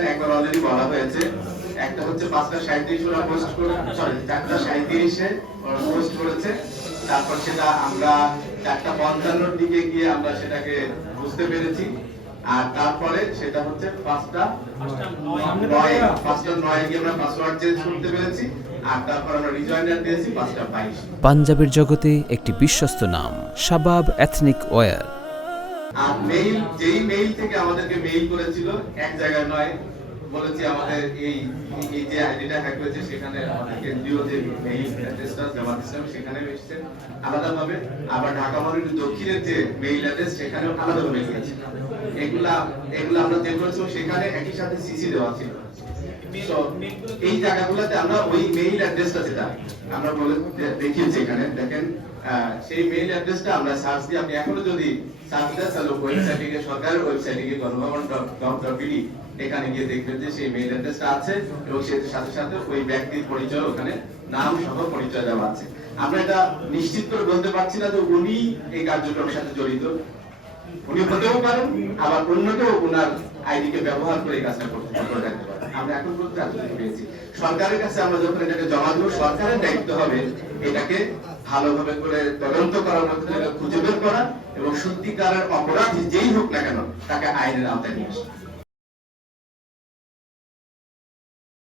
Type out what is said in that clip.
Guideline একবার already বলা হয়েছে। একটা হচ্ছে 5:37 ওরা পোস্ট করে, সরি 4:37 পোস্ট করেছে। তারপর সেটা আমরা 4:55 দিকে গিয়ে আমরা সেটাকে বুঝতে পেরেছি। আর তারপরে সেটা হচ্ছে 5:09 গিয়ে আমরা পাসওয়ার্ড চেঞ্জ করতে পেরেছি। আর তারপর আমরা রিজয়েন্ডার দিয়েছি 5:22। পাঞ্জাবের জগতে একটি বিশ্বস্ত নাম, শাবাব এথনিক ওয়্যার। আর মেইল, যেই মেইল থেকে আমাদেরকে মেইল করেছিল, এক জায়গায় নয়, বলেছি আমাদের এই যে আইডিটা হ্যাক হয়েছে সেখানে আমাদের কেন্দ্রীয় যে মেইল অ্যাড্রেসটা জমা দিয়েছিলাম সেখানে এসেছে আলাদাভাবে। আবার ঢাকা মহানগরীর দক্ষিণের যে মেইল অ্যাড্রেস সেখানেও আলাদাভাবে গিয়েছে। এগুলা আমরা চেক করেছি, সেখানে একই সাথে সিসি দেওয়া ছিল। তো এই জায়গাগুলোতে আমরা ওই মেইল অ্যাড্রেসটা যেটা আমরা বলে দেখিয়েছি এখানে দেখেন, সেই মেইল অ্যাড্রেসটা আমরা সার্চ দিয়ে, আপনি এখনো যদি সার্চ দেন তাহলে ওয়েবসাইটে গিয়ে, সরকারের ওয়েবসাইটে গিয়ে গণভবন.gov.bd এখানে গিয়ে দেখবেন যে সেই মেইল অ্যাড্রেসটা আছে এবং সেটার সাথে সাথে ওই ব্যক্তির পরিচয়, ওখানে নাম সহ পরিচয় দেওয়া আছে। আমরা এটা নিশ্চিত করে বলতে পারছি না যে উনি এই কার্যক্রমের সাথে জড়িত, উনি হতেও পারেন, আবার অন্য কেউ ওনার আইডি কে ব্যবহার করে এই কাজটা করতে রাখতে পারে। আমরা এখন পর্যন্ত আলোচনা পেয়েছি, সরকারের কাছে আমরা যখন এটাকে জমা দেব, সরকারের দায়িত্ব হবে এটাকে ভালোভাবে করে তদন্ত করার মধ্যে খুঁজে বের করা এবং সত্যিকারের অপরাধী যেই হোক না কেন তাকে আইনের আওতায় নিয়ে আসা।